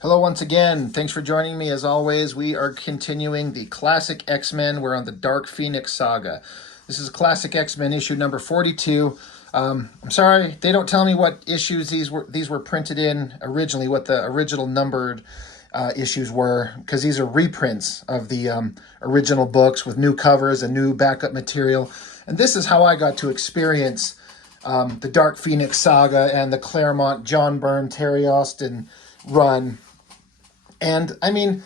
Hello once again. Thanks for joining me. As always, we are continuing the classic X-Men. We're on the Dark Phoenix Saga. This is classic X-Men issue number 42. I'm sorry, they don't tell me what issues these were printed in originally, what the original numbered issues were, because these are reprints of the original books with new covers and new backup material. And this is how I got to experience the Dark Phoenix Saga and the Claremont, John Byrne, Terry Austin run. And I mean,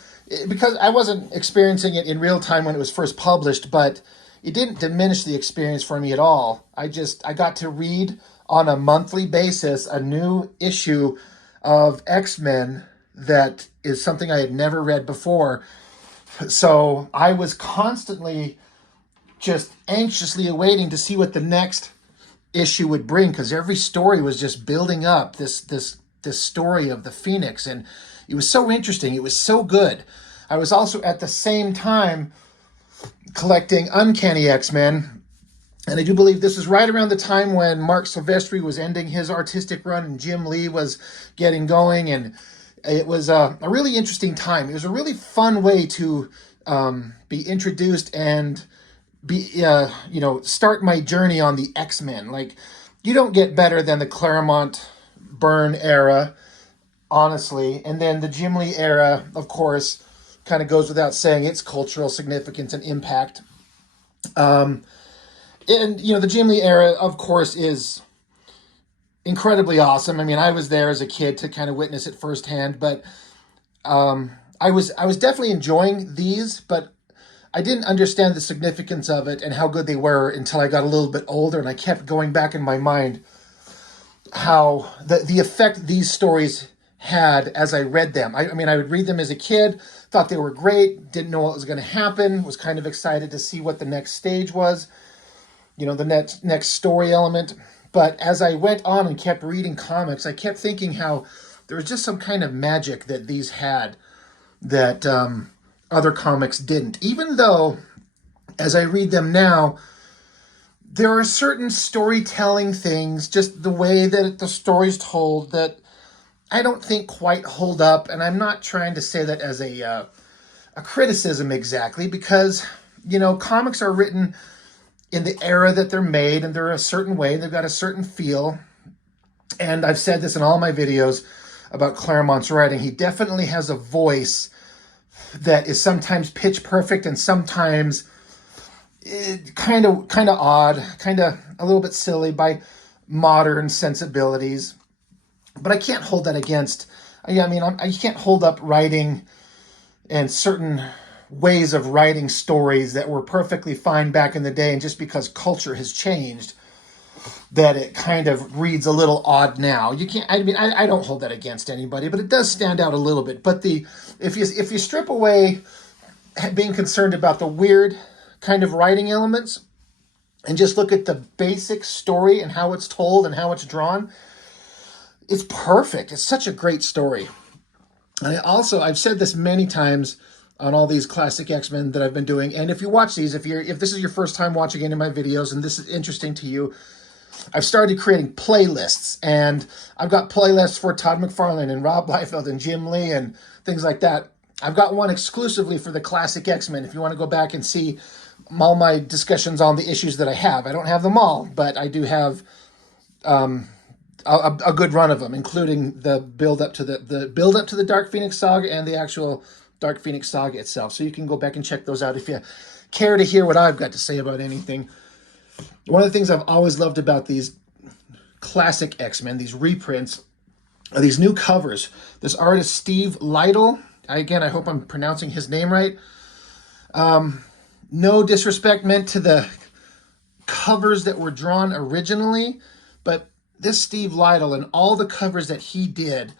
because I wasn't experiencing it in real time when it was first published, but it didn't diminish the experience for me at all. I got to read on a monthly basis a new issue of X-Men that is something I had never read before. So I was constantly just anxiously awaiting to see what the next issue would bring, because every story was just building up this story of the Phoenix, and it was so interesting. It was so good. I was also at the same time collecting Uncanny X-Men, and I do believe this was right around the time when Mark Silvestri was ending his artistic run and Jim Lee was getting going, and it was a really interesting time. It was a really fun way to be introduced and start my journey on the X-Men. Like, you don't get better than the Claremont Byrne era, honestly. And then the Jim Lee era, of course, kind of goes without saying its cultural significance and impact. And, the Jim Lee era, of course, is incredibly awesome. I mean, I was there as a kid to kind of witness it firsthand, but I was definitely enjoying these, but I didn't understand the significance of it and how good they were until I got a little bit older, and I kept going back in my mind how the effect these stories had as I read them. I mean, I would read them as a kid, thought they were great, didn't know what was going to happen, was kind of excited to see what the next stage was, the next story element. But as I went on and kept reading comics, I kept thinking how there was just some kind of magic that these had that other comics didn't. Even though, as I read them now, there are certain storytelling things, just the way that the story's told, that I don't think quite hold up. And I'm not trying to say that as a criticism exactly, because, comics are written in the era that they're made, and they're a certain way, they've got a certain feel. And I've said this in all my videos about Claremont's writing. He definitely has a voice that is sometimes pitch perfect and sometimes kind of odd, kind of a little bit silly by modern sensibilities. But I can't hold that against. I can't hold up writing and certain ways of writing stories that were perfectly fine back in the day, and just because culture has changed, that it kind of reads a little odd now. You can't. I don't hold that against anybody, but it does stand out a little bit. But if you strip away being concerned about the weird kind of writing elements and just look at the basic story and how it's told and how it's drawn, it's perfect. It's such a great story. And I've said this many times on all these classic X-Men that I've been doing. And if you watch these, if this is your first time watching any of my videos and this is interesting to you, I've started creating playlists, and I've got playlists for Todd McFarlane and Rob Liefeld and Jim Lee and things like that. I've got one exclusively for the classic X-Men if you want to go back and see all my discussions on the issues that I have. I don't have them all, but I do have a good run of them, including the build up to the Dark Phoenix Saga and the actual Dark Phoenix Saga itself. So you can go back and check those out if you care to hear what I've got to say about anything. One of the things I've always loved about these classic X-Men, these reprints, are these new covers. This artist, Steve Lytle, again, I hope I'm pronouncing his name right. No disrespect meant to the covers that were drawn originally, but this Steve Lytle and all the covers that he did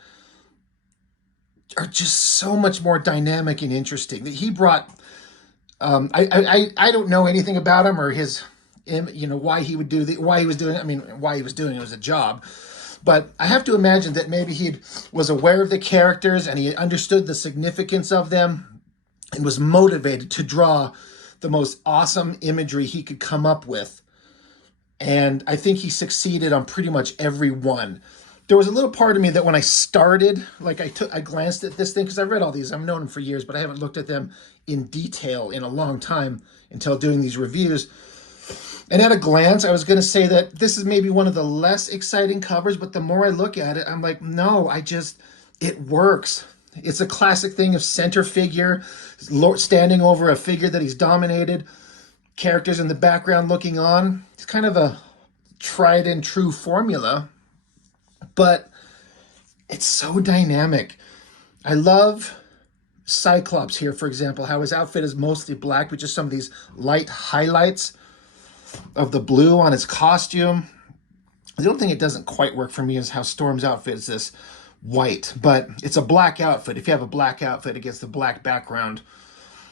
are just so much more dynamic and interesting. That he brought, I don't know anything about him or his, why he was doing it. I mean, why he was doing it was a job. But I have to imagine that maybe he was aware of the characters and he understood the significance of them and was motivated to draw the most awesome imagery he could come up with. And I think he succeeded on pretty much every one. there was a little part of me that when I started, like I glanced at this thing, because I've read all these, I've known them for years, but I haven't looked at them in detail in a long time until doing these reviews. And at a glance, I was going to say that this is maybe one of the less exciting covers, but the more I look at it, I'm like, no, it works. It's a classic thing of center figure standing over a figure that he's dominated, characters in the background looking on. It's kind of a tried and true formula, but it's so dynamic. I love Cyclops here, for example, how his outfit is mostly black with just some of these light highlights of the blue on his costume. The only thing it doesn't quite work for me is how Storm's outfit is this white, but it's a black outfit. If you have a black outfit against a black background,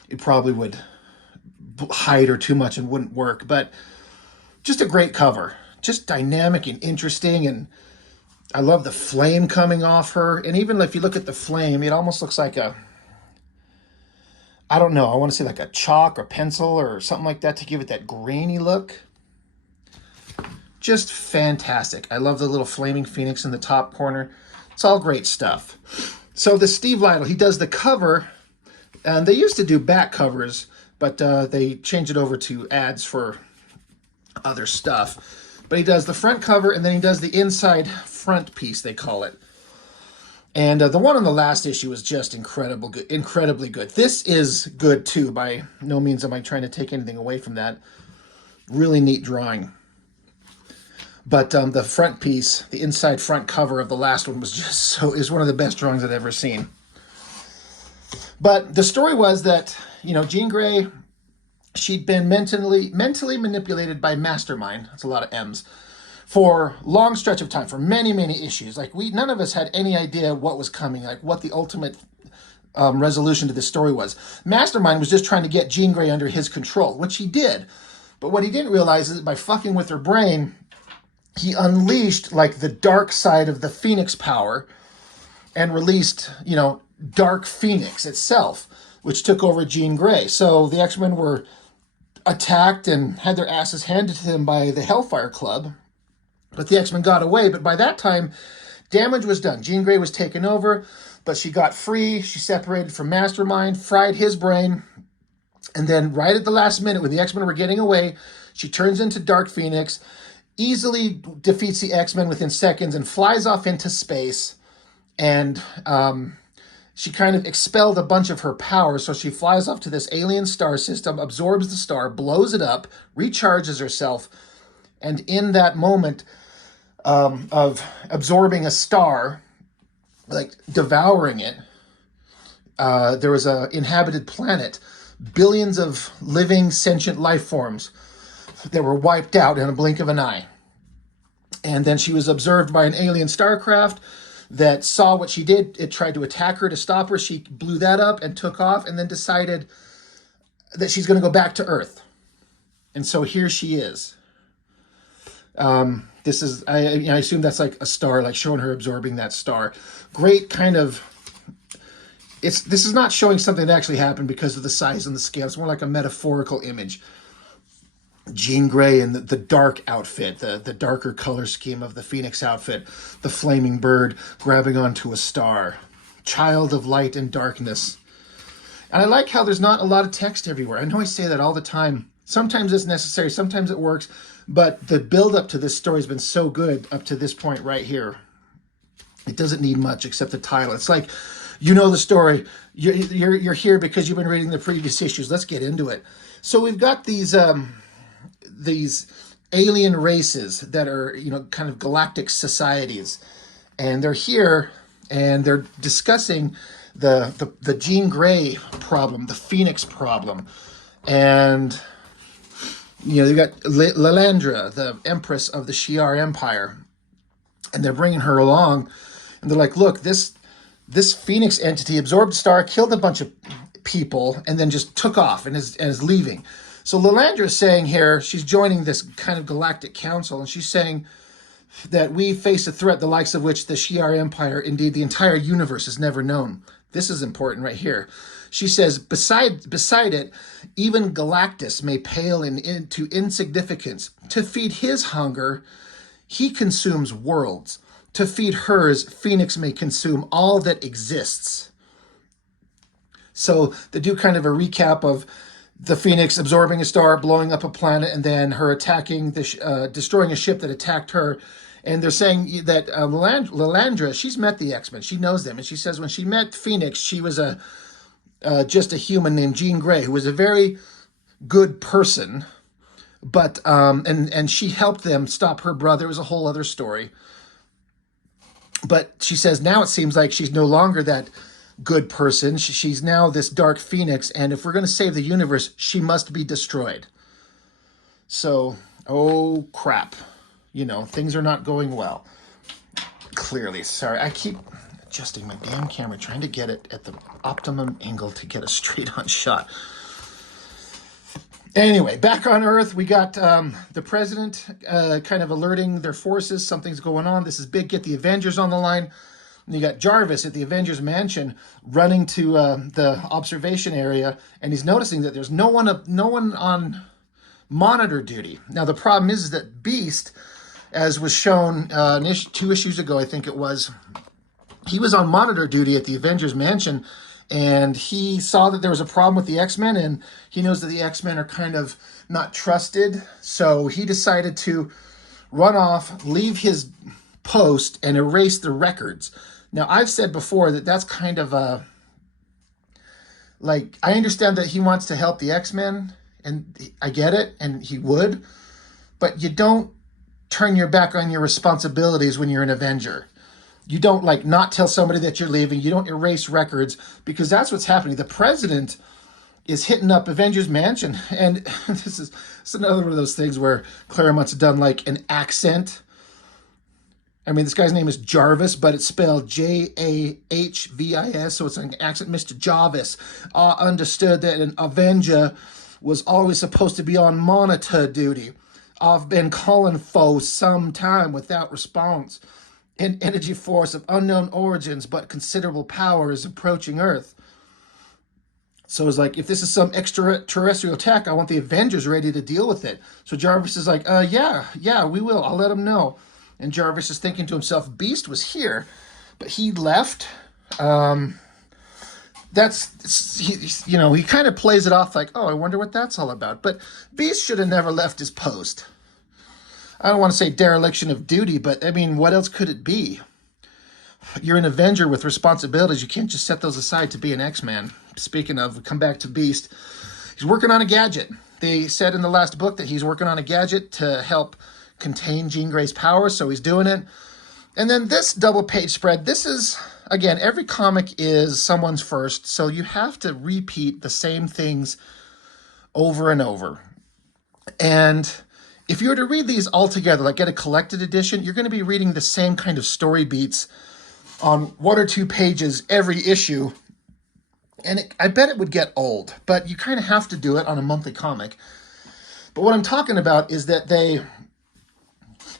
it probably would hide her too much and wouldn't work. But just a great cover, just dynamic and interesting, and I love the flame coming off her. And even if you look at the flame, it almost looks like I don't know, I want to say like a chalk or pencil or something like that to give it that grainy look. Just fantastic. I love the little flaming phoenix in the top corner. It's all great stuff. So the Steve Lytle, he does the cover, and they used to do back covers, but they changed it over to ads for other stuff. But he does the front cover, and then he does the inside front piece, they call it. And the one on the last issue is just incredibly good. This is good too. By no means am I trying to take anything away from that. Really neat drawing. But the front piece, the inside front cover of the last one was just is one of the best drawings I've ever seen. But the story was that, Jean Grey, she'd been mentally manipulated by Mastermind. That's a lot of M's. For a long stretch of time, for many, many issues. Like none of us had any idea what was coming, like what the ultimate resolution to this story was. Mastermind was just trying to get Jean Grey under his control, which he did. But what he didn't realize is that by fucking with her brain, he unleashed like the dark side of the Phoenix power and released, Dark Phoenix itself, which took over Jean Grey. So the X-Men were attacked and had their asses handed to them by the Hellfire Club. But the X-Men got away. But by that time, damage was done. Jean Grey was taken over, but she got free. She separated from Mastermind, fried his brain. And then right at the last minute, when the X-Men were getting away, she turns into Dark Phoenix, easily defeats the X-Men within seconds, and flies off into space. And she kind of expelled a bunch of her powers. So she flies off to this alien star system, absorbs the star, blows it up, recharges herself. And in that moment of absorbing a star, like devouring it, there was an inhabited planet, billions of living sentient life forms that were wiped out in a blink of an eye. And then she was observed by an alien starcraft that saw what she did. It tried to attack her to stop her. She blew that up and took off, and then decided that she's going to go back to Earth. And so here she is. This is, I assume that's like a star, like showing her absorbing that star. Great kind of, this is not showing something that actually happened because of the size and the scale. It's more like a metaphorical image. Jean Grey in the dark outfit, the darker color scheme of the Phoenix outfit, the flaming bird grabbing onto a star. Child of light and darkness. And I like how there's not a lot of text everywhere. I know I say that all the time. Sometimes it's necessary, sometimes it works, but the build-up to this story has been so good up to this point right here. It doesn't need much except the title. It's like, the story. You're here because you've been reading the previous issues. Let's get into it. So we've got these alien races that are, kind of galactic societies. And they're here, and they're discussing the Jean Grey problem, the Phoenix problem. And they've got Lilandra, the empress of the Shi'ar Empire, and they're bringing her along, and they're like, look, this Phoenix entity absorbed a star, killed a bunch of people, and then just took off and is leaving. So Lilandra is saying here, she's joining this kind of galactic council, and she's saying that we face a threat the likes of which the Shi'ar Empire, indeed the entire universe, has never known. This is important right here. She says, beside it, even Galactus may pale into insignificance. To feed his hunger, he consumes worlds. To feed hers, Phoenix may consume all that exists. So they do kind of a recap of the Phoenix absorbing a star, blowing up a planet, and then her attacking, destroying a ship that attacked her. And they're saying that Lilandra, she's met the X-Men. She knows them. And she says when she met Phoenix, she was just a human named Jean Grey, who was a very good person. But, and she helped them stop her brother. It was a whole other story. But she says now it seems like she's no longer that good person. She's now this dark Phoenix, and if we're going to save the universe, she must be destroyed. So, oh crap. You know, things are not going well. Clearly. Sorry, I keep adjusting my damn camera, trying to get it at the optimum angle to get a straight-on shot. Anyway, back on Earth, we got the president kind of alerting their forces. Something's going on. This is big. Get the Avengers on the line. And you got Jarvis at the Avengers mansion running to the observation area, and he's noticing that there's no one on monitor duty. Now, the problem is that Beast, as was shown 2 issues ago, I think it was, he was on monitor duty at the Avengers mansion, and he saw that there was a problem with the X-Men, and he knows that the X-Men are kind of not trusted, so he decided to run off, leave his post, and erase the records. Now, I've said before that that's kind of a, like, I understand that he wants to help the X-Men, and I get it, and he would, but you don't turn your back on your responsibilities when you're an Avenger. You don't, like, not tell somebody that you're leaving. You don't erase records, because that's what's happening. The president is hitting up Avengers Mansion, and it's another one of those things where Claremont's done, like, an accent. I mean, this guy's name is Jarvis, but it's spelled Jahvis, so it's an accent. Mr. Jarvis understood that an Avenger was always supposed to be on monitor duty. I've been calling for some time without response. An energy force of unknown origins but considerable power is approaching Earth. So it's like, if this is some extraterrestrial attack, I want the Avengers ready to deal with it. So Jarvis is like, yeah, we will. I'll let them know. And Jarvis is thinking to himself, Beast was here, but he left. He kind of plays it off like, oh, I wonder what that's all about. But Beast should have never left his post. I don't want to say dereliction of duty, but I mean, what else could it be? You're an Avenger with responsibilities. You can't just set those aside to be an X-Man. Speaking of, come back to Beast. He's working on a gadget. They said in the last book that he's working on a gadget to help contain Jean Grey's powers, so he's doing it. And then this double-page spread, this is, again, every comic is someone's first, so you have to repeat the same things over and over. And if you were to read these all together, like get a collected edition, you're going to be reading the same kind of story beats on 1 or 2 pages every issue. And I bet it would get old, but you kind of have to do it on a monthly comic. But what I'm talking about is that they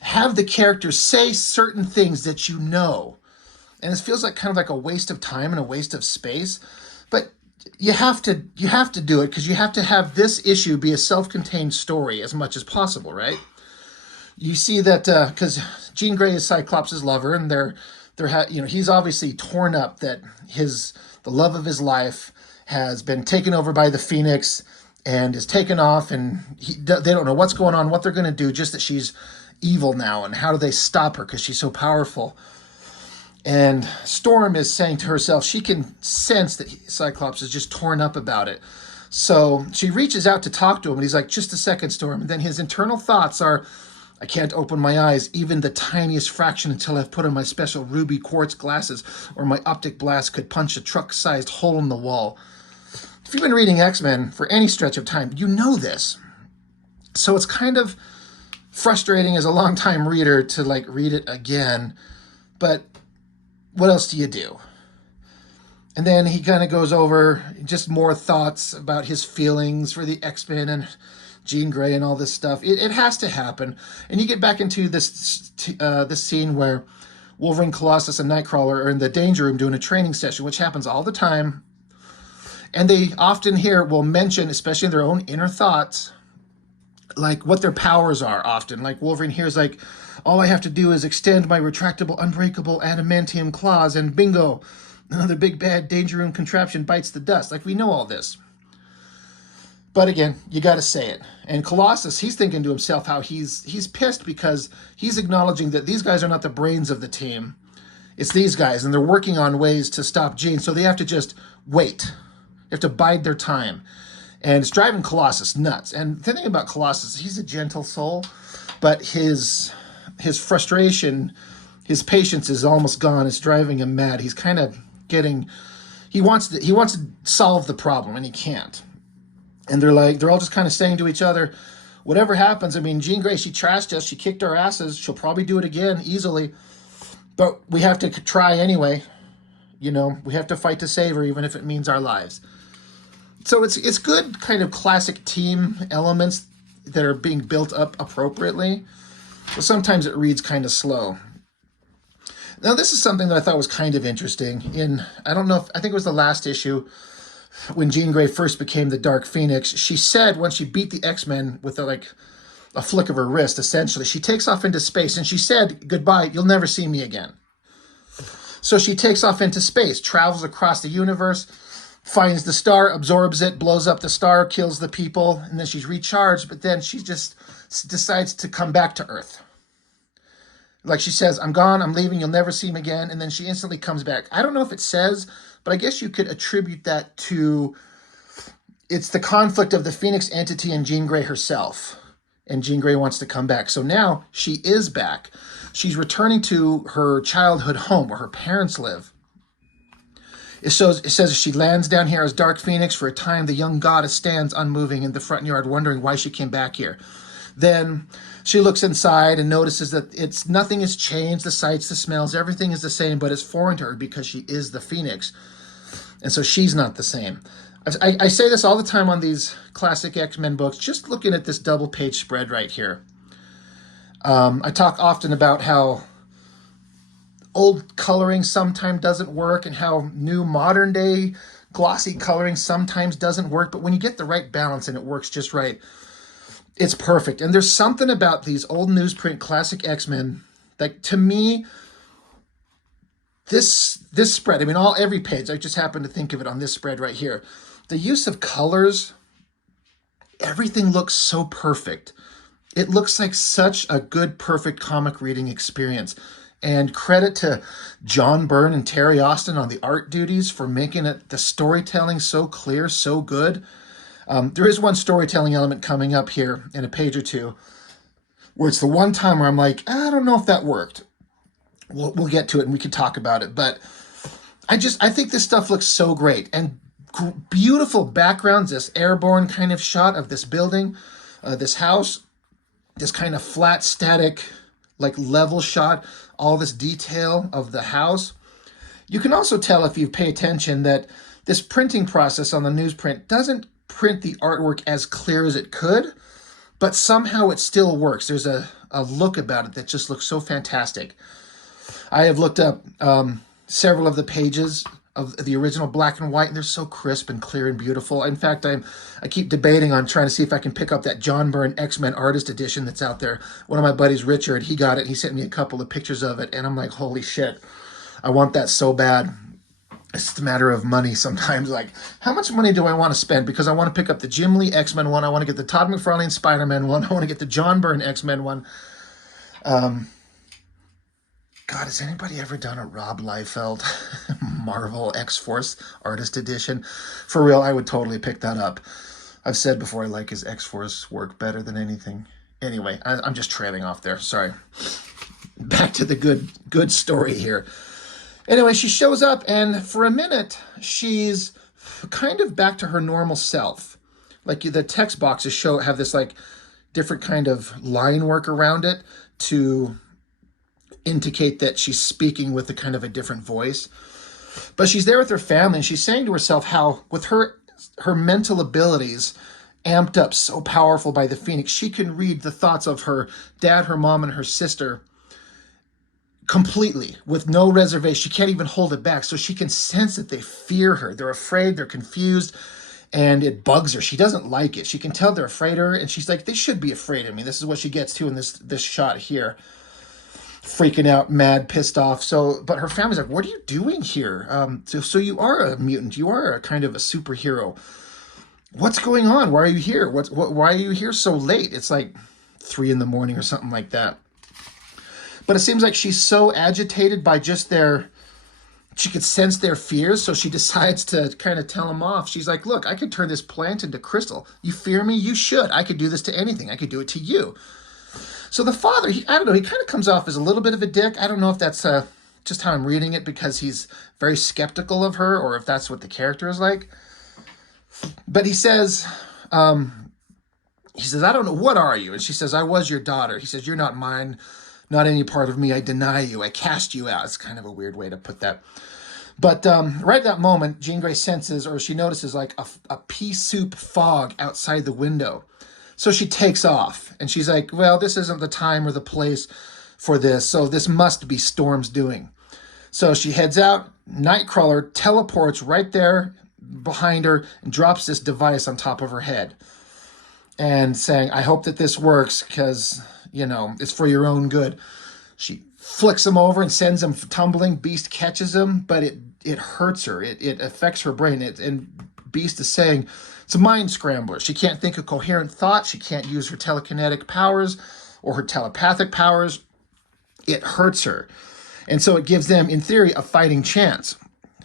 have the characters say certain things that you know. And it feels like kind of like a waste of time and a waste of space. But you have to do it because you have to have this issue be a self-contained story as much as possible, right? You see that because Jean Grey is Cyclops' lover, and he's obviously torn up that the love of his life has been taken over by the Phoenix and is taken off, and they don't know what's going on, what they're going to do, just that she's evil now, and how do they stop her because she's so powerful. And Storm is saying to herself, she can sense that Cyclops is just torn up about it. So she reaches out to talk to him, and he's like, just a second, Storm. And then his internal thoughts are, I can't open my eyes even the tiniest fraction until I've put on my special ruby quartz glasses, or my optic blast could punch a truck-sized hole in the wall. If you've been reading X-Men for any stretch of time, you know this. So it's kind of frustrating as a longtime reader to like read it again, but what else do you do? And then he kind of goes over just more thoughts about his feelings for the X-Men and Jean Grey and all this stuff. It has to happen. And you get back into this scene where Wolverine, Colossus, and Nightcrawler are in the Danger Room doing a training session, which happens all the time. And they often will mention, especially in their own inner thoughts, like what their powers are often. Like Wolverine hears like, All I have to do is extend my retractable, unbreakable adamantium claws, and bingo, another big bad danger room contraption bites the dust. Like, we know all this. But again, you got to say it. And Colossus, he's thinking to himself how he's pissed because he's acknowledging that these guys are not the brains of the team. It's these guys, and they're working on ways to stop Jean, so they have to just wait. They have to bide their time. And it's driving Colossus nuts. And the thing about Colossus, he's a gentle soul, but his frustration, his patience is almost gone. It's driving him mad. He's kind of getting, he wants to solve the problem, and he can't. And they're all just kind of saying to each other, whatever happens, I mean, Jean Grey, she trashed us, she kicked our asses, she'll probably do it again easily, but we have to try anyway. You know, we have to fight to save her, even if it means our lives. So it's good kind of classic team elements that are being built up appropriately. But sometimes it reads kind of slow. Now, this is something that I thought was kind of interesting. I think it was the last issue, when Jean Grey first became the Dark Phoenix, she said when she beat the X-Men with a flick of her wrist, essentially, she takes off into space, and she said, goodbye, you'll never see me again. So she takes off into space, travels across the universe, finds the star, absorbs it, blows up the star, kills the people, and then she's recharged, but then she just decides to come back to Earth. Like, she says, I'm gone, I'm leaving, you'll never see me again, and then she instantly comes back. I don't know if it says, but I guess you could attribute that to, it's the conflict of the Phoenix entity and Jean Grey herself. And Jean Grey wants to come back. So now she is back. She's returning to her childhood home where her parents live. It says she lands down here as Dark Phoenix. For a time, the young goddess stands unmoving in the front yard, wondering why she came back here. Then she looks inside and notices that nothing has changed. The sights, the smells, everything is the same, but it's foreign to her because she is the Phoenix. And so she's not the same. I say this all the time on these classic X-Men books, just looking at this double-page spread right here. I talk often about how old coloring sometimes doesn't work and how new modern-day glossy coloring sometimes doesn't work, but when you get the right balance and it works just right, it's perfect. And there's something about these old newsprint classic X-Men that, to me, this spread, I mean, every page, I just happen to think of it on this spread right here. The use of colors, everything looks so perfect. It looks like such a good, perfect comic reading experience. And credit to John Byrne and Terry Austin on the art duties for making the storytelling so clear, so good. There is one storytelling element coming up here in a page or two where it's the one time where I'm like, I don't know if that worked. We'll get to it and we can talk about it. But I think this stuff looks so great. And beautiful backgrounds, this airborne kind of shot of this building, this house, this kind of flat, static, like level shot, all this detail of the house. You can also tell if you pay attention that this printing process on the newsprint doesn't print the artwork as clear as it could, but somehow it still works. There's a look about it that just looks so fantastic. I have looked up several of the pages of the original black and white, and they're so crisp and clear and beautiful. In fact, I keep debating on trying to see if I can pick up that John Byrne X-Men artist edition that's out there. One of my buddies, Richard, he got it. He sent me a couple of pictures of it, and I'm like, holy shit, I want that so bad. It's just a matter of money sometimes. Like, how much money do I want to spend? Because I want to pick up the Jim Lee X-Men one. I want to get the Todd McFarlane Spider-Man one. I want to get the John Byrne X-Men one. God, has anybody ever done a Rob Liefeld Marvel X-Force artist edition? For real, I would totally pick that up. I've said before I like his X-Force work better than anything. Anyway, I'm just trailing off there. Sorry. Back to the good story here. Anyway, she shows up, and for a minute, she's kind of back to her normal self. Like, the text boxes have this, like, different kind of line work around it to indicate that she's speaking with a kind of a different voice. But she's there with her family, and she's saying to herself how, with her mental abilities amped up so powerful by the Phoenix, she can read the thoughts of her dad, her mom, and her sister completely, with no reservation. She can't even hold it back. So she can sense that they fear her. They're afraid, they're confused, and it bugs her. She doesn't like it. She can tell they're afraid of her, and she's like, they should be afraid of me. This is what she gets to in this shot here. freaking out, mad, pissed off. So, but her family's like, "What are you doing here? So you are a mutant. You are a kind of a superhero. What's going on? Why are you here? Why are you here so late? It's like 3 a.m. or something like that." But it seems like she's so agitated by just she could sense their fears, so she decides to kind of tell them off. She's like, "Look, I could turn this plant into crystal. You fear me? You should. I could do this to anything. I could do it to you." So the father, I don't know, he kind of comes off as a little bit of a dick. I don't know if that's just how I'm reading it because he's very skeptical of her or if that's what the character is like. But he says, "I don't know, what are you?" And she says, "I was your daughter." He says, "You're not mine, not any part of me. I deny you. I cast you out." It's kind of a weird way to put that. But right at that moment, Jean Grey senses, or she notices, like a pea soup fog outside the window. So she takes off, and she's like, "Well, this isn't the time or the place for this, so this must be Storm's doing." So she heads out. Nightcrawler teleports right there behind her and drops this device on top of her head. And saying, "I hope that this works because, it's for your own good." She flicks him over and sends him tumbling. Beast catches him, but it hurts her. It affects her brain. And Beast is saying it's a mind scrambler. She can't think a coherent thought. She can't use her telekinetic powers or her telepathic powers. It hurts her. And so it gives them, in theory, a fighting chance.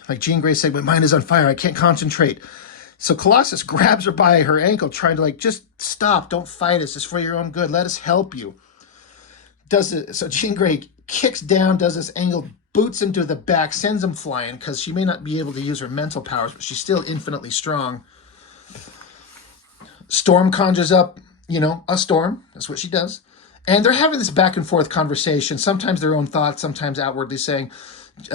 Like Jean Grey said, "My mind is on fire. I can't concentrate." So Colossus grabs her by her ankle, trying to just stop. "Don't fight us. It's for your own good. Let us help you." So Jean Grey kicks down, does this angle, boots him to the back, sends him flying because she may not be able to use her mental powers, but she's still infinitely strong. Storm conjures up, a storm. That's what she does. And they're having this back and forth conversation, sometimes their own thoughts, sometimes outwardly saying,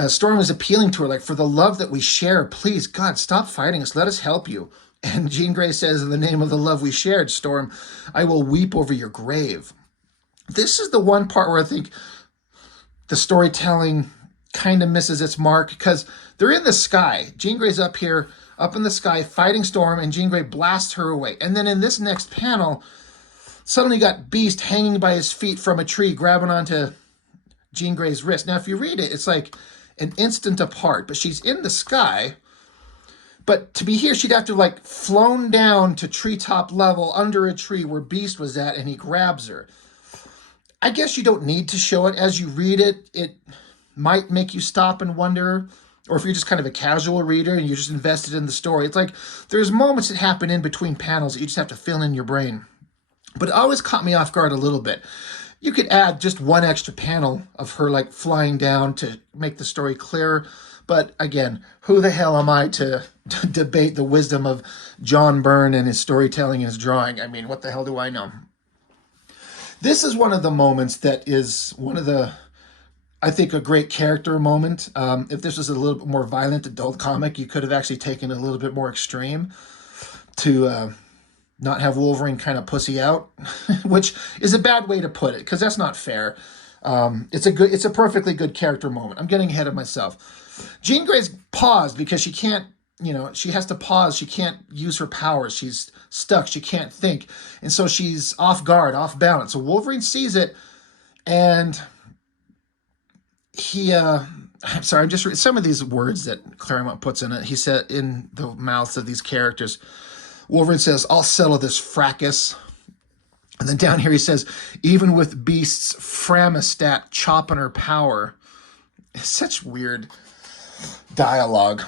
Storm is appealing to her, like, "For the love that we share, please, God, stop fighting us. Let us help you." And Jean Grey says, "In the name of the love we shared, Storm, I will weep over your grave." This is the one part where I think the storytelling kind of misses its mark because they're in the sky. Jean Grey's up here, up in the sky, fighting Storm, and Jean Grey blasts her away. And then in this next panel, suddenly you got Beast hanging by his feet from a tree, grabbing onto Jean Grey's wrist. Now, if you read it, it's like an instant apart, but she's in the sky. But to be here, she'd have to flown down to treetop level under a tree where Beast was at, and he grabs her. I guess you don't need to show it. As you read it, it might make you stop and wonder, or if you're just kind of a casual reader and you're just invested in the story, it's like there's moments that happen in between panels that you just have to fill in your brain. But it always caught me off guard a little bit. You could add just one extra panel of her flying down to make the story clearer. But again, who the hell am I to debate the wisdom of John Byrne and his storytelling and his drawing? I mean, what the hell do I know? This is one of the moments that is one of the, I think, a great character moment. If this was a little bit more violent adult comic, you could have actually taken it a little bit more extreme to not have Wolverine kind of pussy out, which is a bad way to put it because that's not fair. It's a perfectly good character moment. I'm getting ahead of myself. Jean Grey's paused because she can't, she has to pause. She can't use her powers. She's stuck. She can't think. And so she's off guard, off balance. So Wolverine sees it and I'm sorry, I'm just reading some of these words that Claremont puts in it. He said in the mouths of these characters, Wolverine says, "I'll settle this fracas." And then down here he says, "Even with Beast's Framistat chopping her power." It's such weird dialogue.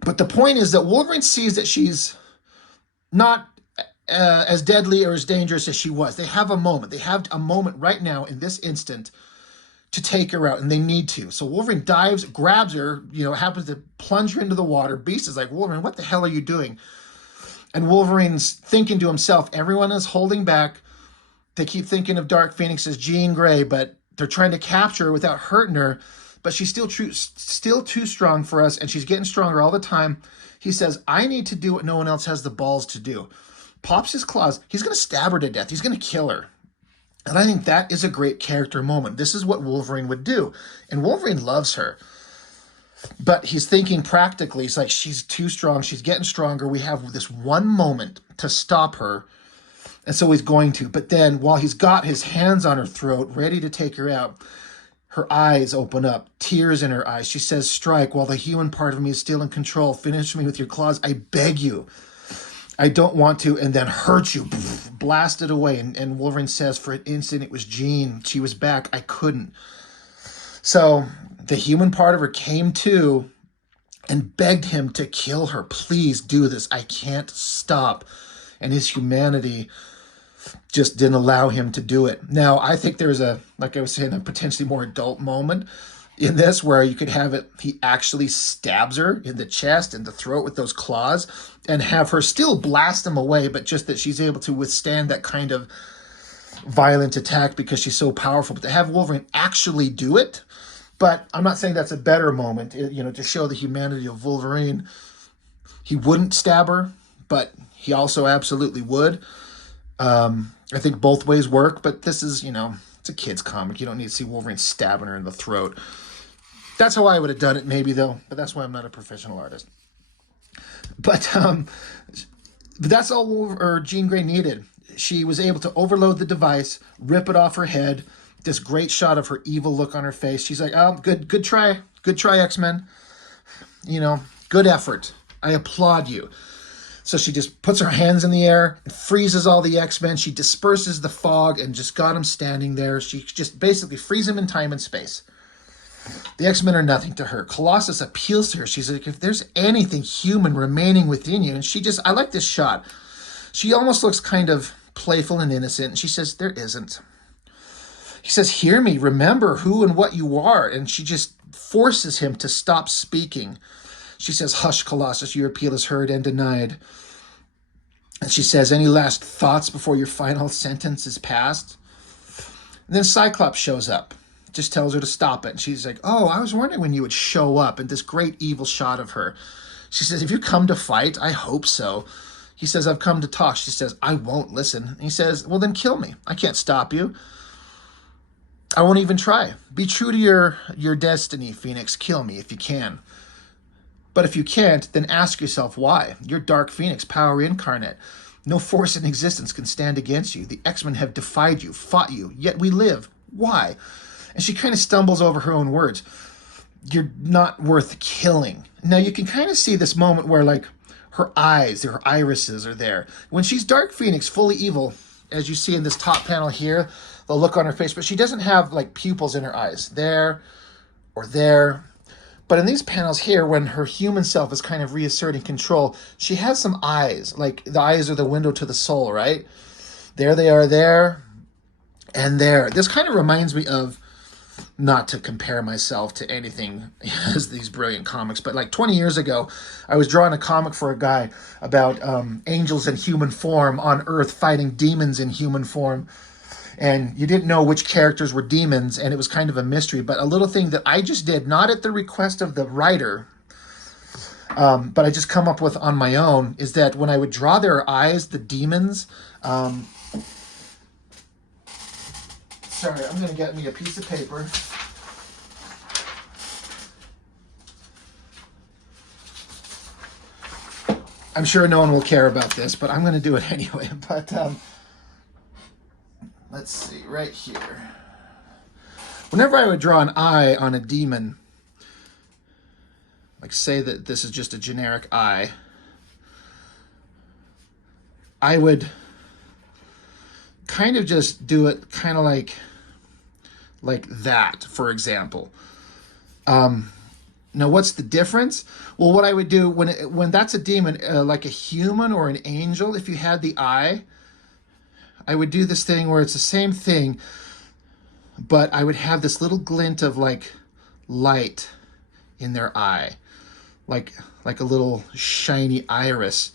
But the point is that Wolverine sees that she's not as deadly or as dangerous as she was. They have a moment. They have a moment right now in this instant to take her out, and they need to. So Wolverine dives, grabs her, happens to plunge her into the water. Beast is like, "Wolverine, what the hell are you doing?" And Wolverine's thinking to himself, everyone is holding back. They keep thinking of Dark Phoenix as Jean Grey, but they're trying to capture her without hurting her. But she's still too strong for us, and she's getting stronger all the time. He says, "I need to do what no one else has the balls to do." Pops his claws. He's going to stab her to death. He's going to kill her. And I think that is a great character moment. This is what Wolverine would do. And Wolverine loves her. But he's thinking practically. He's like, she's too strong. She's getting stronger. We have this one moment to stop her. And so he's going to. But then while he's got his hands on her throat, ready to take her out, Her eyes open up, tears in her eyes. She says, strike while the human part of me is still in control. Finish me with your claws. I beg you. I don't want to, and then hurt you. Blast it away. And Wolverine says, for an instant, it was Jean. She was back. I couldn't. So the human part of her came to and begged him to kill her. Please do this. I can't stop. And his humanity just didn't allow him to do it. Now, I think there's a, like I was saying, a potentially more adult moment in this where you could have it, he actually stabs her in the chest and the throat with those claws and have her still blast him away, but just that she's able to withstand that kind of violent attack because she's so powerful. But to have Wolverine actually do it, but I'm not saying that's a better moment, you know, to show the humanity of Wolverine. He wouldn't stab her, but he also absolutely would. I think both ways work, but this is, you know, it's a kid's comic. You don't need to see Wolverine stabbing her in the throat. That's how I would have done it maybe, though, but that's why I'm not a professional artist. But that's all Jean Grey needed. She was able to overload the device, rip it off her head, this great shot of her evil look on her face. She's like, oh, good try, X-Men. You know, good effort. I applaud you. So she just puts her hands in the air and freezes all the X-Men. She disperses the fog and just got them standing there. She just basically frees them in time and space. The X-Men are nothing to her. Colossus appeals to her. She's like, if there's anything human remaining within you, and she just, I like this shot. She almost looks kind of playful and innocent. And she says, there isn't. He says, hear me, remember who and what you are. And she just forces him to stop speaking. She says, hush, Colossus, your appeal is heard and denied. And she says, any last thoughts before your final sentence is passed? And then Cyclops shows up, just tells her to stop it. And she's like, oh, I was wondering when you would show up. And this great evil shot of her. She says, have you come to fight? I hope so. He says, I've come to talk. She says, I won't listen. And he says, well, then kill me. I can't stop you. I won't even try. Be true to your destiny, Phoenix. Kill me if you can. But if you can't, then ask yourself why. You're Dark Phoenix, power incarnate. No force in existence can stand against you. The X-Men have defied you, fought you, yet we live. Why? And she kind of stumbles over her own words. You're not worth killing. Now you can kind of see this moment where like her eyes, her irises are there. When she's Dark Phoenix, fully evil, as you see in this top panel here, the look on her face, but she doesn't have like pupils in her eyes. There or there. But in these panels here, when her human self is kind of reasserting control, she has some eyes. Like the eyes are the window to the soul, right? There they are, there and there. This kind of reminds me of, not to compare myself to anything as these brilliant comics, but like 20 years ago, I was drawing a comic for a guy about angels in human form on Earth fighting demons in human form. And you didn't know which characters were demons, and it was kind of a mystery. But a little thing that I just did, not at the request of the writer, but I just come up with on my own, is that when I would draw their eyes, the demons... sorry, I'm going to get me a piece of paper. I'm sure no one will care about this, but I'm going to do it anyway. But... let's see, right here. Whenever I would draw an eye on a demon, like say that this is just a generic eye, I would kind of just do it kind of like that, for example. Now, what's the difference? Well, what I would do when that's a demon, like a human or an angel, if you had the eye, I would do this thing where it's the same thing, but I would have this little glint of like light in their eye, like a little shiny iris,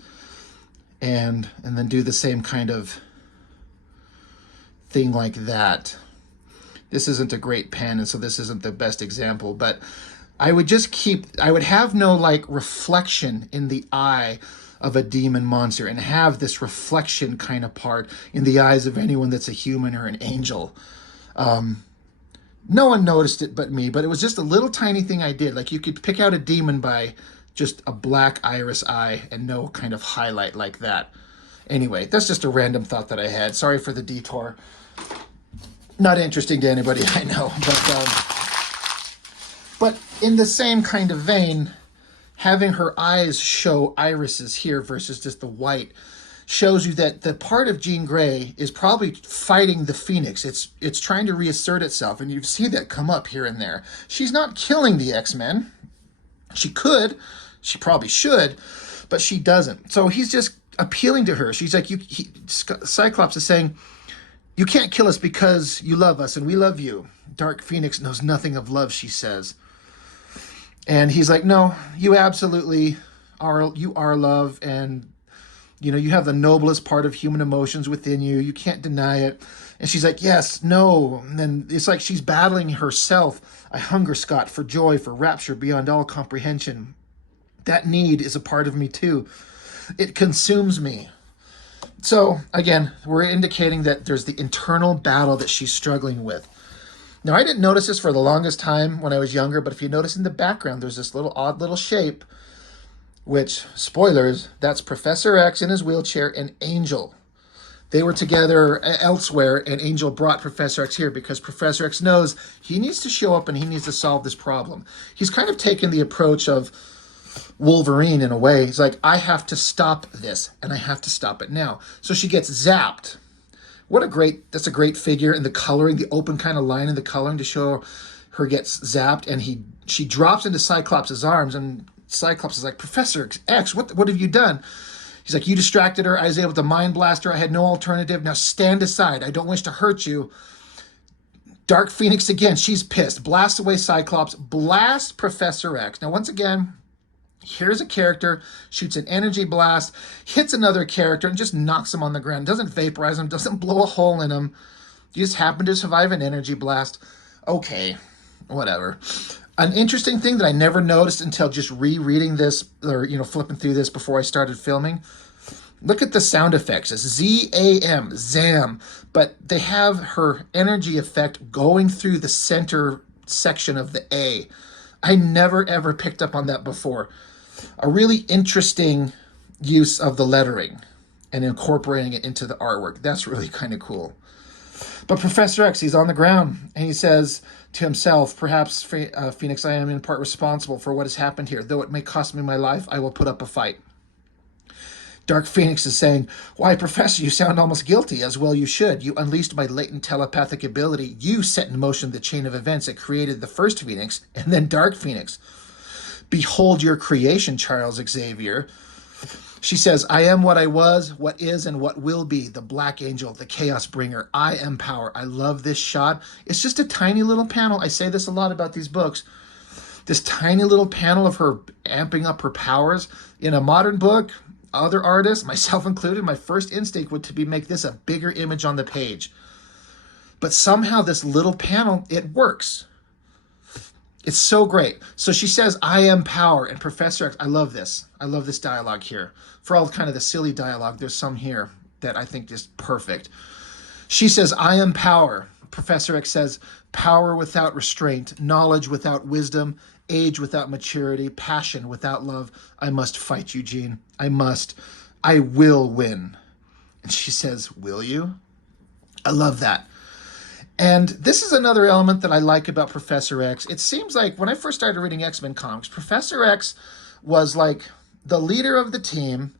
and then do the same kind of thing like that. This isn't a great pen, and so this isn't the best example, but I would just I would have no like reflection in the eye of a demon monster and have this reflection kind of part in the eyes of anyone that's a human or an angel. No one noticed it but me, but it was just a little tiny thing I did. Like you could pick out a demon by just a black iris eye and no kind of highlight like that. Anyway, that's just a random thought that I had. Sorry for the detour. Not interesting to anybody, I know, but But in the same kind of vein, having her eyes show irises here versus just the white shows you that the part of Jean Grey is probably fighting the Phoenix. It's trying to reassert itself, and you see that come up here and there. She's not killing the X-Men. She could, she probably should, but she doesn't. So he's just appealing to her. She's like, Cyclops is saying, you can't kill us because you love us and we love you. Dark Phoenix knows nothing of love, she says. And he's like, no, you absolutely are. You are love, and you have the noblest part of human emotions within you. You can't deny it. And she's like, yes, no. And then it's like she's battling herself. I hunger, Scott, for joy, for rapture beyond all comprehension. That need is a part of me too. It consumes me. So again, we're indicating that there's the internal battle that she's struggling with. Now, I didn't notice this for the longest time when I was younger, but if you notice in the background, there's this little odd little shape, which, spoilers, that's Professor X in his wheelchair and Angel. They were together elsewhere, and Angel brought Professor X here because Professor X knows he needs to show up and he needs to solve this problem. He's kind of taken the approach of Wolverine in a way. He's like, I have to stop this, and I have to stop it now. So she gets zapped. That's a great figure, and the coloring, the open kind of line in the coloring to show her gets zapped, and she drops into Cyclops' arms, and Cyclops is like, Professor X, what have you done? He's like, you distracted her. I was able to mind blast her. I had no alternative. Now stand aside. I don't wish to hurt you. Dark Phoenix again. She's pissed. Blasts away Cyclops. Blasts Professor X. Now, once again, here's a character, shoots an energy blast, hits another character, and just knocks him on the ground. Doesn't vaporize him, doesn't blow a hole in him. You just happen to survive an energy blast. Okay, whatever. An interesting thing that I never noticed until just rereading this, or flipping through this before I started filming. Look at the sound effects. It's Z-A-M, ZAM. But they have her energy effect going through the center section of the A. I never ever picked up on that before. A really interesting use of the lettering and incorporating it into the artwork. That's really kind of cool. But Professor X, he's on the ground, and he says to himself, perhaps, Phoenix, I am in part responsible for what has happened here. Though it may cost me my life, I will put up a fight. Dark Phoenix is saying, why, Professor, you sound almost guilty. As well you should. You unleashed my latent telepathic ability. You set in motion the chain of events that created the first Phoenix, and then Dark Phoenix. Behold your creation, Charles Xavier. She says, I am what I was, what is, and what will be, the Black Angel, the Chaos Bringer. I am power. I love this shot. It's just a tiny little panel. I say this a lot about these books. This tiny little panel of her amping up her powers. In a modern book, other artists, myself included, my first instinct would be make this a bigger image on the page. But somehow this little panel, it works. It's so great. So she says, I am power. And Professor X, I love this. I love this dialogue here. For all kind of the silly dialogue, there's some here that I think is perfect. She says, I am power. Professor X says, power without restraint, knowledge without wisdom, age without maturity, passion without love. I must fight, Eugene. I must. I will win. And she says, will you? I love that. And this is another element that I like about Professor X. It seems like when I first started reading X-Men comics, Professor X was like the leader of the team,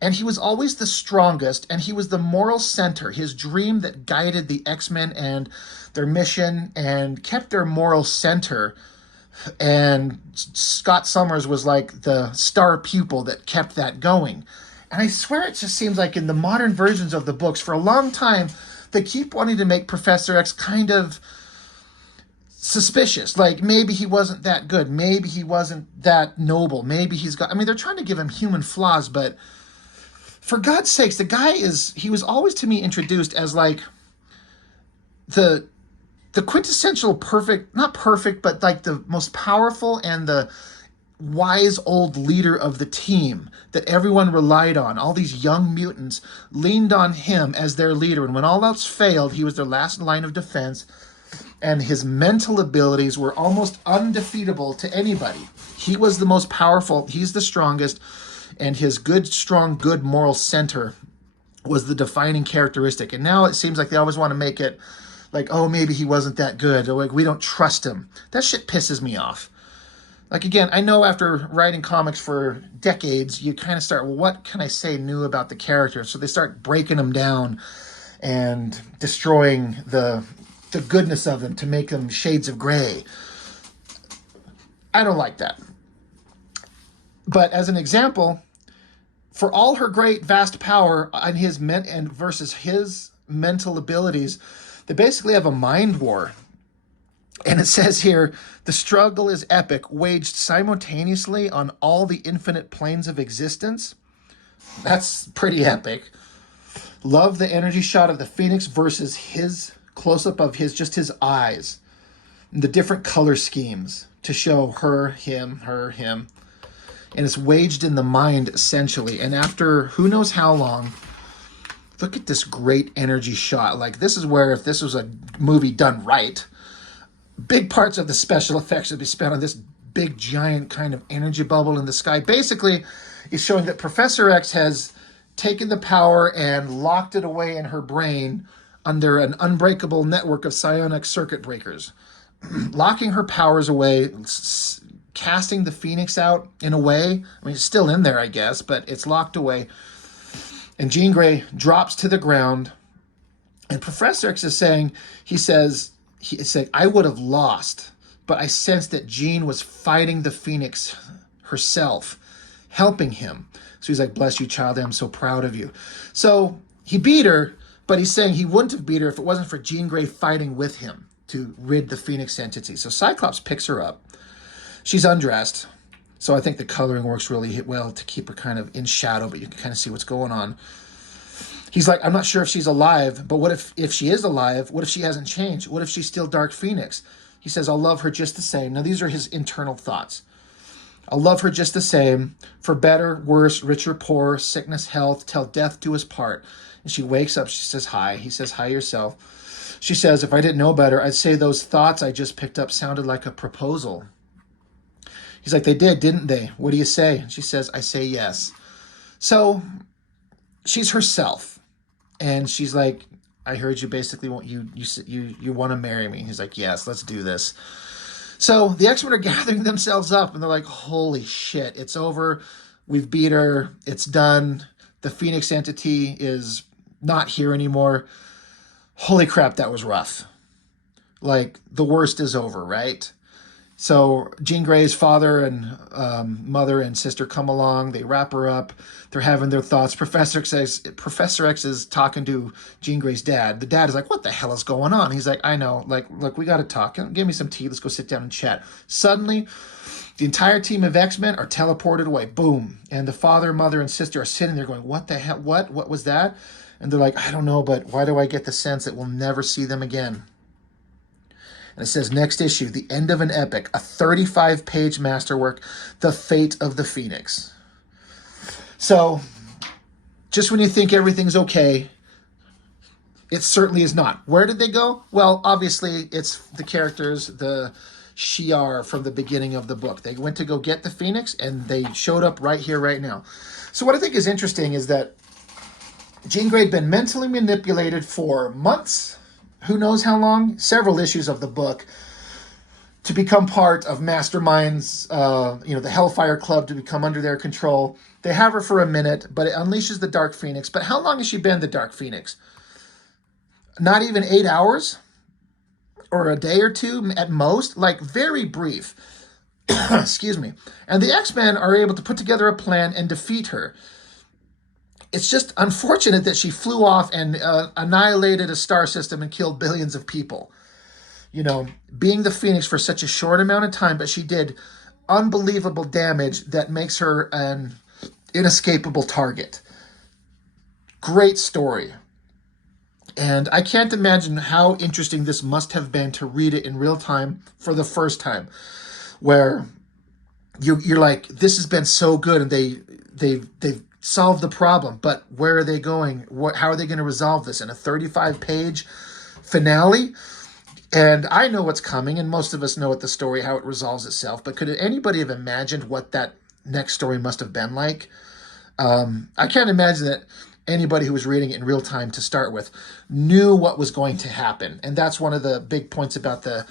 and he was always the strongest, and he was the moral center, his dream that guided the X-Men and their mission and kept their moral center. And Scott Summers was like the star pupil that kept that going. And I swear it just seems like in the modern versions of the books, for a long time, they keep wanting to make Professor X kind of suspicious. Like, maybe he wasn't that good. Maybe he wasn't that noble. Maybe they're trying to give him human flaws, but for God's sakes, the guy he was always to me introduced as like the quintessential not perfect, but like the most powerful and the wise old leader of the team that everyone relied on. All these young mutants leaned on him as their leader, and when all else failed, he was their last line of defense, and his mental abilities were almost undefeatable to anybody. He was the most powerful, he's the strongest, and his good moral center was the defining characteristic. And now it seems like they always want to make it like, oh, maybe he wasn't that good, or like, we don't trust him. That shit pisses me off. Like, again, I know after writing comics for decades, you kind of start, well, what can I say new about the character? So they start breaking them down and destroying the goodness of them to make them shades of gray. I don't like that. But as an example, for all her great vast power and versus his mental abilities, they basically have a mind war. And it says here, the struggle is epic, waged simultaneously on all the infinite planes of existence. That's pretty epic. Love the energy shot of the Phoenix versus his close-up of his eyes. The different color schemes to show her, him, her, him. And it's waged in the mind, essentially. And after who knows how long, look at this great energy shot. Like, this is where, if this was a movie done right, big parts of the special effects would be spent on this big, giant kind of energy bubble in the sky. Basically, it's showing that Professor X has taken the power and locked it away in her brain under an unbreakable network of psionic circuit breakers. Locking her powers away, casting the Phoenix out in a way. I mean, it's still in there, I guess, but it's locked away. And Jean Grey drops to the ground. And Professor X is saying, he's saying, I would have lost, but I sensed that Jean was fighting the Phoenix herself, helping him. So he's like, bless you, child, I'm so proud of you. So he beat her, but he's saying he wouldn't have beat her if it wasn't for Jean Grey fighting with him to rid the Phoenix entity. So Cyclops picks her up. She's undressed. So I think the coloring works really well to keep her kind of in shadow, but you can kind of see what's going on. He's like, I'm not sure if she's alive, but what if she is alive? What if she hasn't changed? What if she's still Dark Phoenix? He says, I'll love her just the same. Now, these are his internal thoughts. I'll love her just the same, for better, worse, rich or poor, sickness, health, till death do us part. And she wakes up, she says, hi. He says, hi yourself. She says, if I didn't know better, I'd say those thoughts I just picked up sounded like a proposal. He's like, they did, didn't they? What do you say? And she says, I say yes. So she's herself. And she's like, I heard you basically want you want to marry me. He's like, yes, let's do this. So the X-Men are gathering themselves up, and they're like, holy shit, it's over. We've beat her. It's done. The Phoenix entity is not here anymore. Holy crap, that was rough. Like, the worst is over, right? So Jean Grey's father and mother and sister come along. They wrap her up. They're having their thoughts. Professor X is talking to Jean Grey's dad. The dad is like, what the hell is going on? He's like, I know. Like, look, we got to talk. Give me some tea. Let's go sit down and chat. Suddenly, the entire team of X-Men are teleported away. Boom. And the father, mother, and sister are sitting there going, what the hell? What was that? And they're like, I don't know, but why do I get the sense that we'll never see them again? And it says, next issue, the end of an epic, a 35-page masterwork, The Fate of the Phoenix. So, just when you think everything's okay, it certainly is not. Where did they go? Well, obviously, it's the characters, the Shi'ar from the beginning of the book. They went to go get the Phoenix, and they showed up right here, right now. So what I think is interesting is that Jean Grey had been mentally manipulated for months, who knows how long, several issues of the book, to become part of Mastermind's, the Hellfire Club, to become under their control. They have her for a minute, but it unleashes the Dark Phoenix. But how long has she been the Dark Phoenix? Not even 8 hours? Or a day or two at most? Like, very brief. Excuse me. And the X-Men are able to put together a plan and defeat her. It's just unfortunate that she flew off and annihilated a star system and killed billions of people. You know, being the Phoenix for such a short amount of time, but she did unbelievable damage that makes her an inescapable target. Great story. And I can't imagine how interesting this must have been to read it in real time for the first time, where you're like, this has been so good, and they've solved the problem, but where are they going? How are they going to resolve this in a 35-page finale? And I know what's coming, and most of us know the story, how it resolves itself, but could anybody have imagined what that next story must have been like? I can't imagine that anybody who was reading it in real time to start with knew what was going to happen. And that's one of the big points about the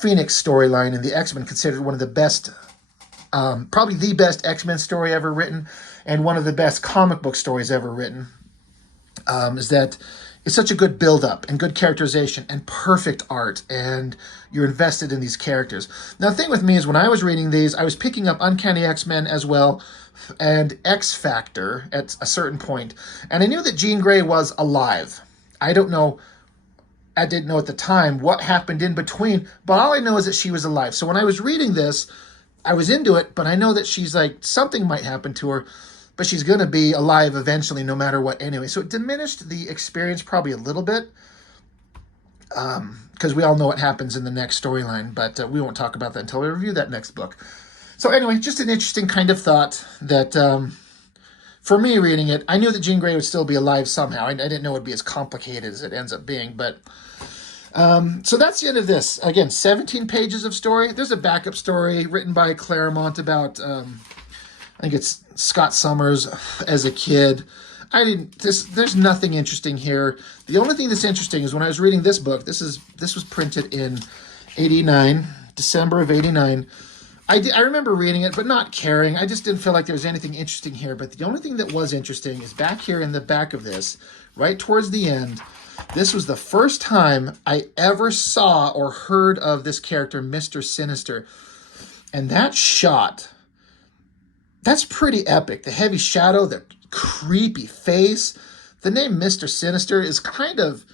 Phoenix storyline and the X-Men, considered one of the best, probably the best X-Men story ever written, and one of the best comic book stories ever written, is that it's such a good build-up and good characterization and perfect art, and you're invested in these characters. Now, the thing with me is when I was reading these, I was picking up Uncanny X-Men as well, and X-Factor at a certain point, and I knew that Jean Grey was alive. I didn't know at the time what happened in between, but all I know is that she was alive. So when I was reading this, I was into it, but I know that she's like, something might happen to her, but she's going to be alive eventually no matter what anyway. So it diminished the experience probably a little bit, because we all know what happens in the next storyline, but we won't talk about that until we review that next book. So anyway, just an interesting kind of thought that, for me reading it, I knew that Jean Grey would still be alive somehow. I didn't know it would be as complicated as it ends up being, but so that's the end of this. Again, 17 pages of story. There's a backup story written by Claremont about, I think it's Scott Summers as a kid. There's nothing interesting here. The only thing that's interesting is when I was reading this book, this was printed in 89, December of 89. I remember reading it, but not caring. I just didn't feel like there was anything interesting here. But the only thing that was interesting is back here in the back of this, right towards the end. This was the first time I ever saw or heard of this character, Mr. Sinister. And that shot, that's pretty epic. The heavy shadow, the creepy face. The name Mr. Sinister is kind of,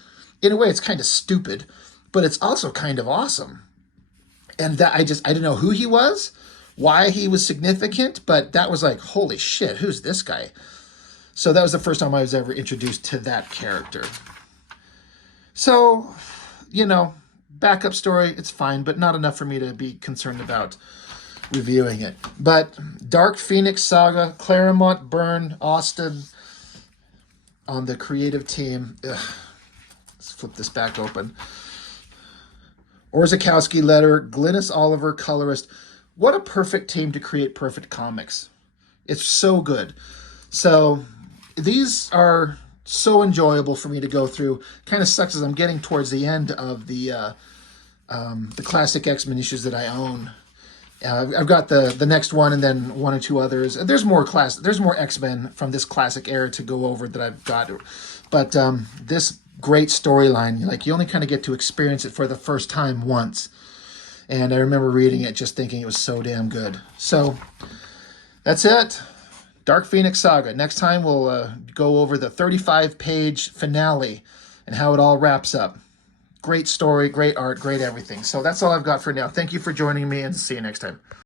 in a way, it's kind of stupid, but it's also kind of awesome. And that I didn't know who he was, why he was significant, but that was like, holy shit, who's this guy? So that was the first time I was ever introduced to that character. So, backup story, it's fine, but not enough for me to be concerned about reviewing it. But Dark Phoenix Saga, Claremont, Byrne, Austin on the creative team. Let's flip this back open. Orzechowski letter, Glynis Oliver, colorist. What a perfect team to create perfect comics. It's so good. So these are so enjoyable for me to go through. Kind of sucks as I'm getting towards the end of the classic X-Men issues that I own. I've got the next one and then one or two others. There's more X-Men from this classic era to go over that I've got. But this great storyline, like you only kind of get to experience it for the first time once. And I remember reading it just thinking it was so damn good. So that's it. Dark Phoenix Saga. Next time we'll go over the 35-page finale and how it all wraps up. Great story, great art, great everything. So that's all I've got for now. Thank you for joining me, and see you next time.